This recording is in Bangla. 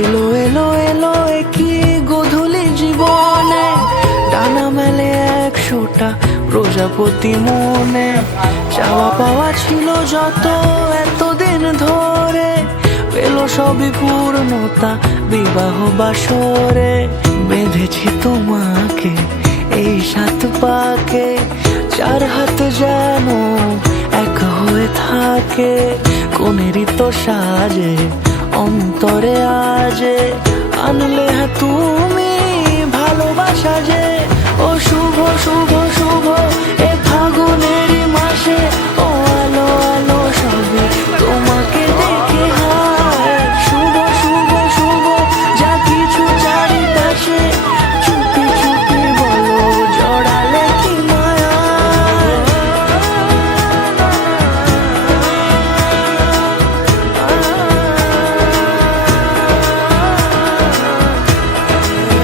এলো এলো এলো কি গোধূলি জীবনে, ডানা মেলে 100টা প্রজাপতি মনে। চাওয়া পাওয়া ছিল যত এতদিন ধরে, পেলো সবই পূর্ণতা বিবাহ বাসরে। বেঁধেছি তোমাকে এই 7 পাকে, 4 হাত যেন এক হয়ে থাকে। কোনেরই তো সাজে অন্তরে আজে, আনলে তুমি ভালোবাসা যে। ও শুভ শুভ শুভ এ ফাগুনেরই মাসে, ও